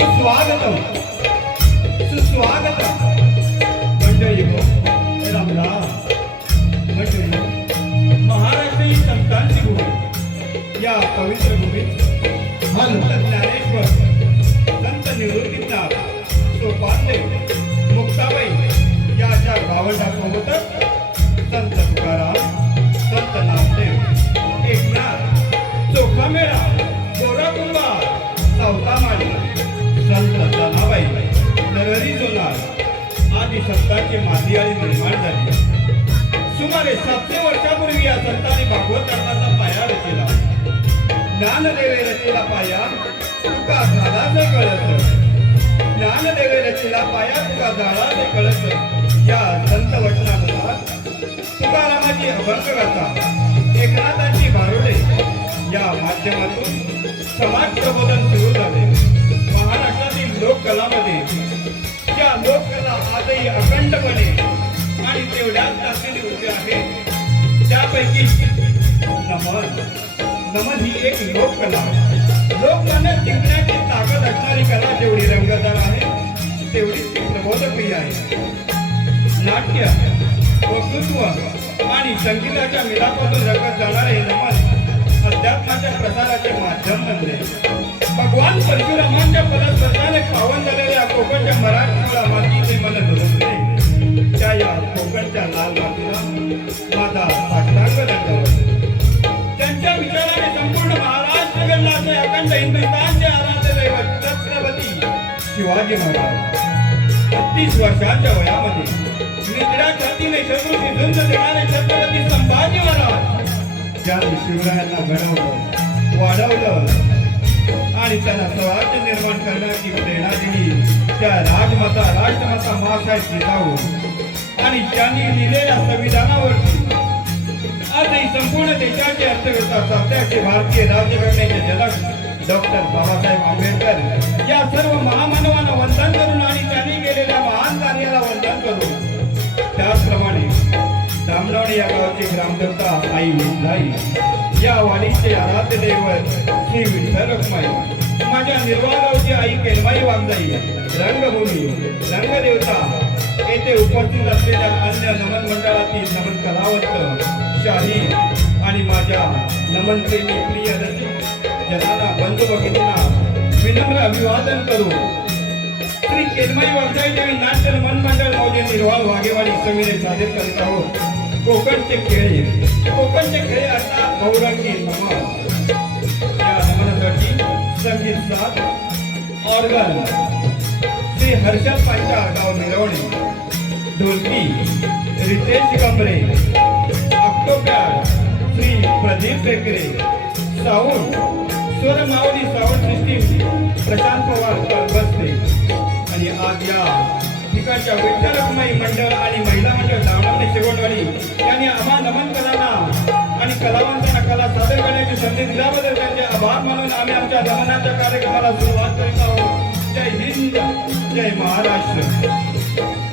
सुस्वागतम. सुस्वागतम. मंडळी हो रामराम मंडळी हो, महाराष्ट्र ही संतांची भूमी. या पवित्र भूमीत संत ज्ञानेश्वर संत निवृत्तीनाथ सोपानदेव मुक्ताबाई या अशा गावंडासोबतच मराठी शब्दाचे माती आणि निर्माण झाली. सुमारे सातशे वर्षापूर्वी या संतांनी भागवत धर्माचा पाया रचला. ज्ञानदेवे रचेला पाया तुका झाला कळत. ज्ञानदेवे रचेला पाया तुका झाला कळत. या संत वचनानुसार तुकारामाची अभंग गाथा एकनाथांची भारुडे या माध्यमातून समाज प्रबोधन सुरू झाले. महाराष्ट्रातील लोककलामध्ये ज्या लोककला आजही अखंडपणे आणि तेवढ्याच ताकदीने उभे आहे. त्यापैकी नमन. नमन ही एक लोककला लोकमान्य जिंकण्याची ताकद असणारी कला जेवढी रंगदार आहे तेवढीच ती प्रबोधकही आहे. नाट्य वक्तृत्व आणि संगीताच्या मिलापासून रंगत जाणारे नमन अध्यात्माच्या प्रसाराचे माध्यम बनले. भगवान परशुरामांच्या पदस्पर्शाने पावन झालेल्या कोकणच्या मराठवाडा मातीचे मला धुरले त्या या कोकणच्या लाल मातीला माझा साष्टांग त्यांच्या विचाराने संपूर्ण महाराष्ट्र गणनाचे अखंड हिंदुस्थानचे आराध्य दैवत छत्रपती शिवाजी महाराज. बत्तीस वर्षाच्या वयामध्ये निद्रा छातीने शत्रूची झुंज देणारे छत्रपती संभाजी महाराज. ज्याने शिवरायांना घडवलं वाढवलं आणि त्यांना स्वराज्य निर्माण करण्याची प्रेरणा दिली. त्या राजमाता राष्ट्रमाता मासाहेब जिजाऊ आणि त्यांनी लिहिलेल्या संविधानावरती आजही संपूर्ण देशाची अर्थव्यवस्था सध्याचे भारतीय राज्यघटनेचे जनक डॉक्टर बाबासाहेब आंबेडकर या सर्व महामानवांना वंदन करून आणि त्यांनी केलेल्या महान कार्याला वंदन करून त्याचप्रमाणे धामणवणे या गावाची ग्रामदेवता आई विठलाई या वाणीचे आराध्य दैवत श्री विठ्ठल रखमाई माझ्या निर्वाळ गावची आई केलमाई वागजाई रंगभूमी रंगदेवता. येथे उपस्थित असलेल्या अन्य नमन मंडळातील नमन कलावंत शाही आणि माझ्या नमन प्रेमी प्रिय जनाला बंधू भगिनींना विनम्र अभिवादन करू. श्री केलमाई वागजाई देवी नाट्य नमन मंडळ मौजे निर्वाळ वाघेवाडी समिरे सादर करीत आहोत. कोकणचे खेळे कोकणचे खेळे अर्थात बहुरंगी नमन संगीत साथ ऑर्गन श्री हर्षद पांचाळ गाव मिरवणे. ढोलकी Ritesh Kamare octopad Shri Pradeep Bekare. Sound Swar Mauli sound system. Prashant Pawar बसते आणि आज या ठिकाणच्या विठ्ठल रखमाई मंडळ आणि महिला मंडळ दावणे शेवटवाडी. यांनी आम्हा नमन कलांना आणि कलावंतांना कला सादर करण्याची संधी दिल्याबद्दल त्यांचे आभार मानून आम्ही आमच्या दमनाच्या कार्यक्रमाला सुरुवात करीत आहोत. जय हिंद जय महाराष्ट्र.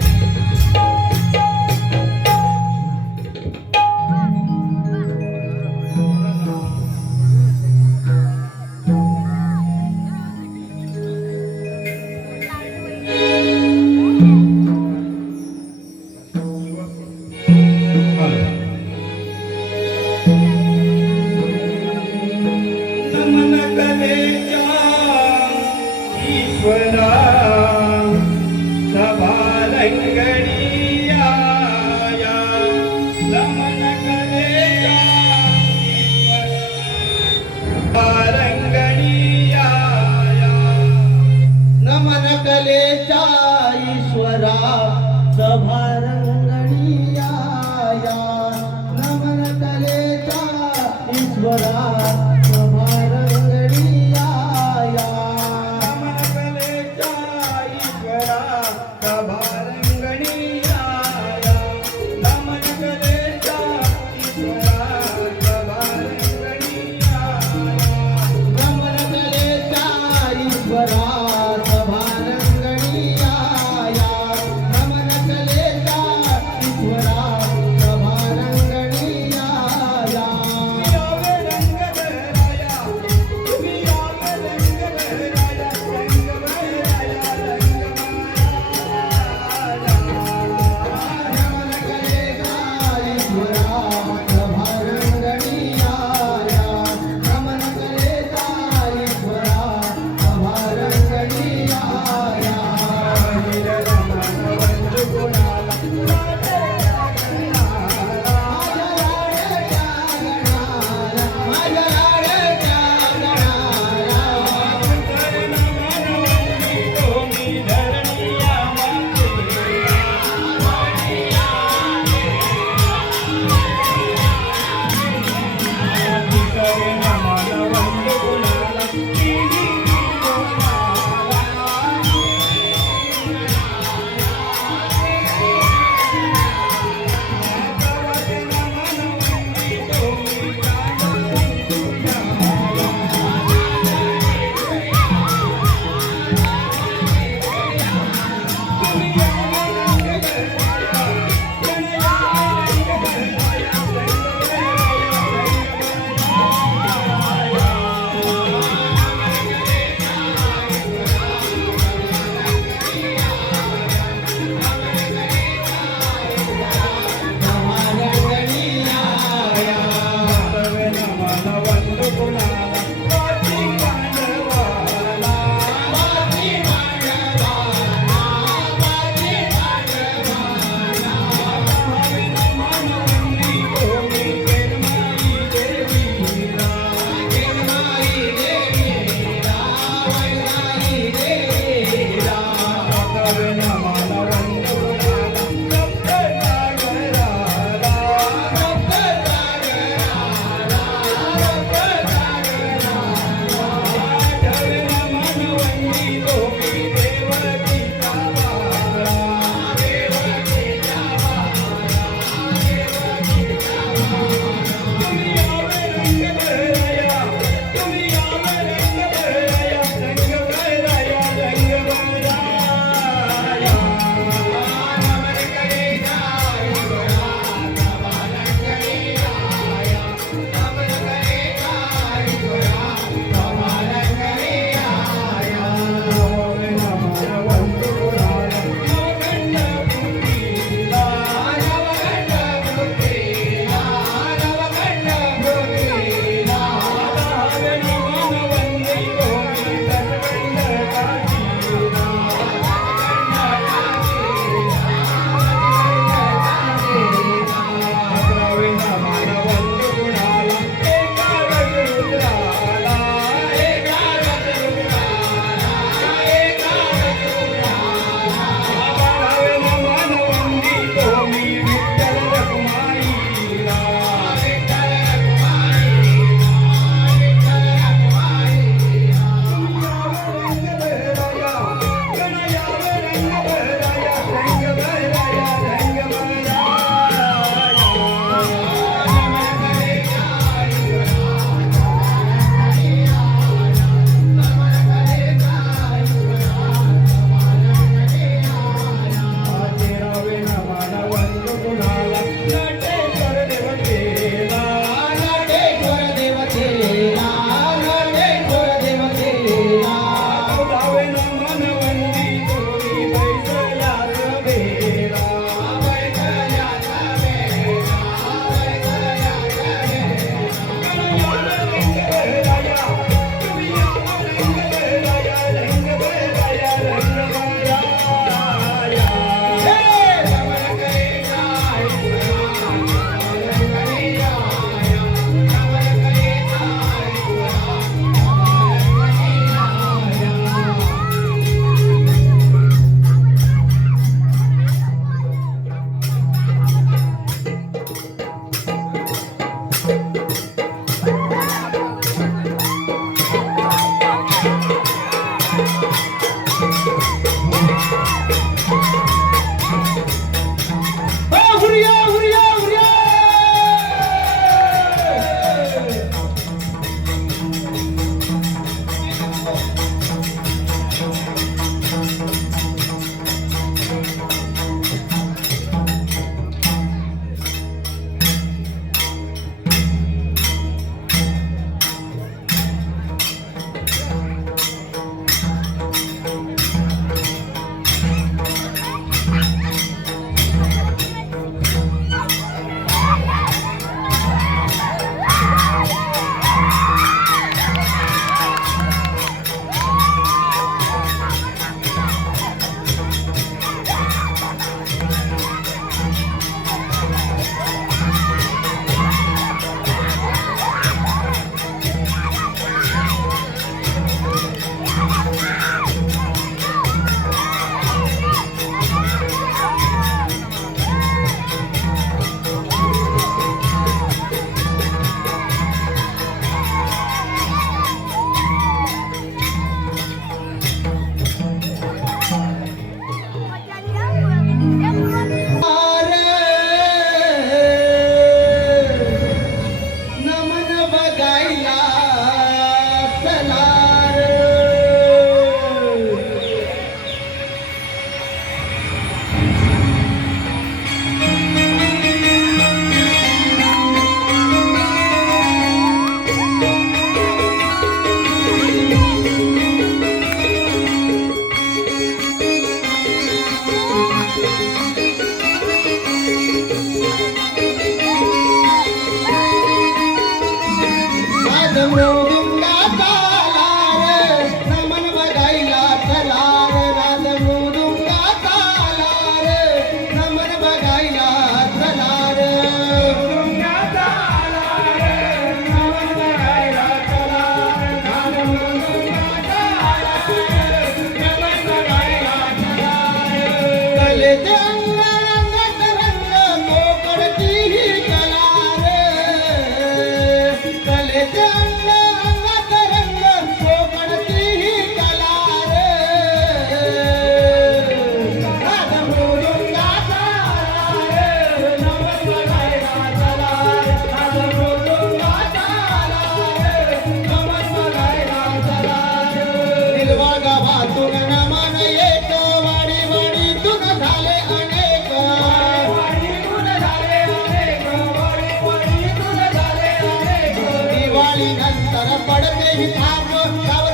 पडते ही थांब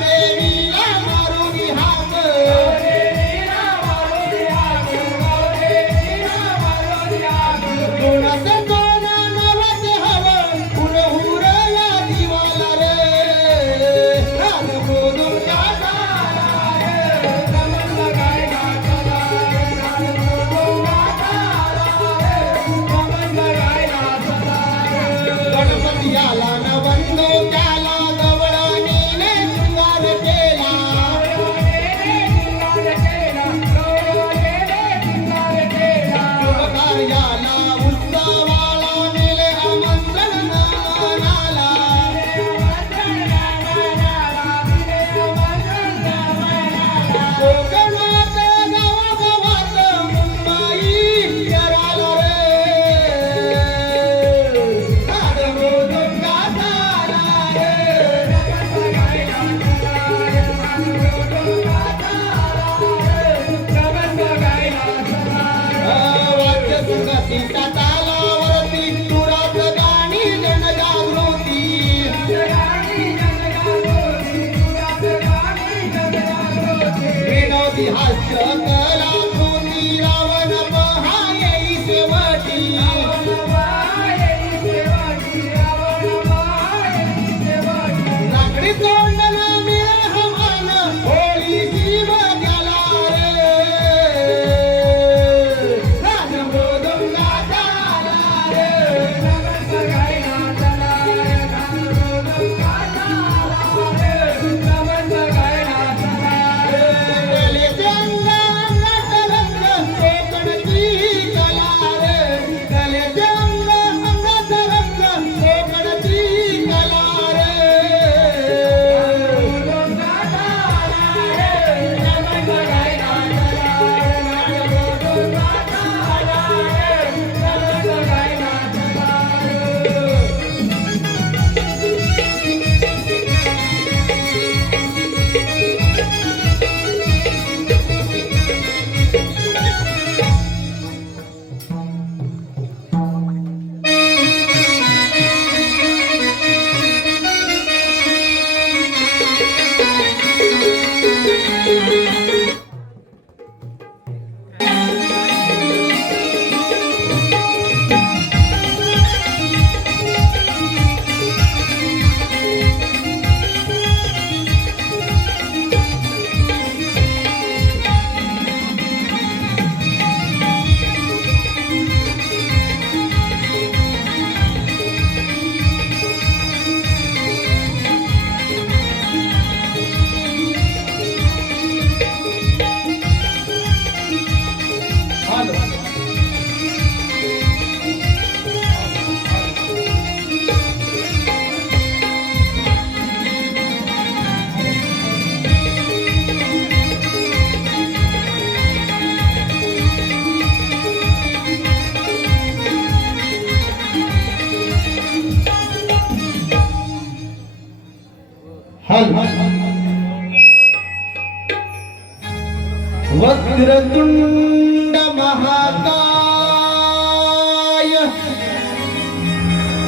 वक्रतुण्डमहाकाय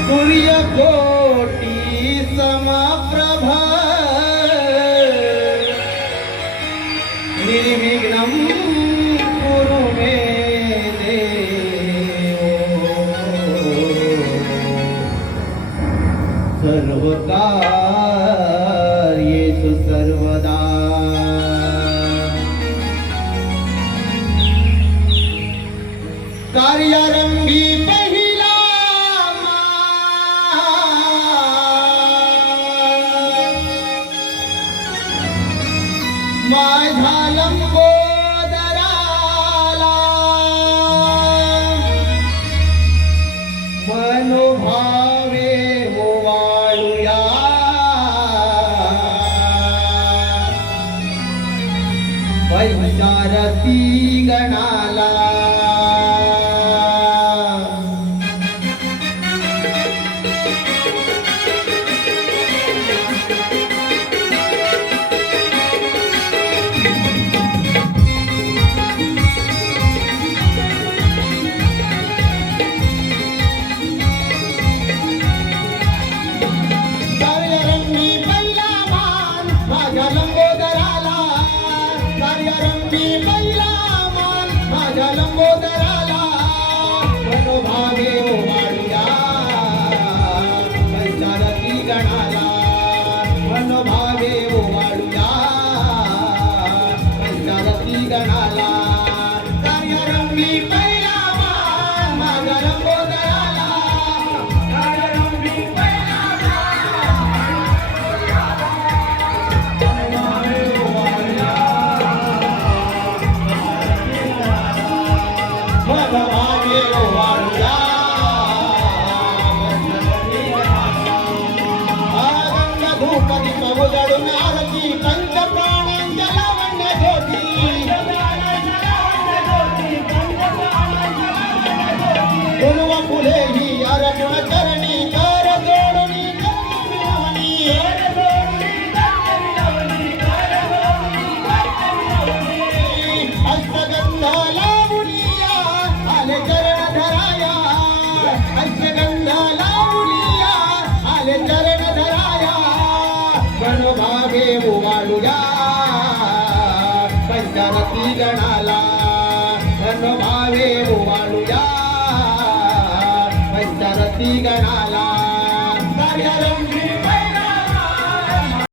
सूर्यकोटि समप्रभ। निर्विघ्नम् कुरु मे दे सर्वदा ರಂಗೀಪ Kaya Rumi Pai ಈಗ ನಾ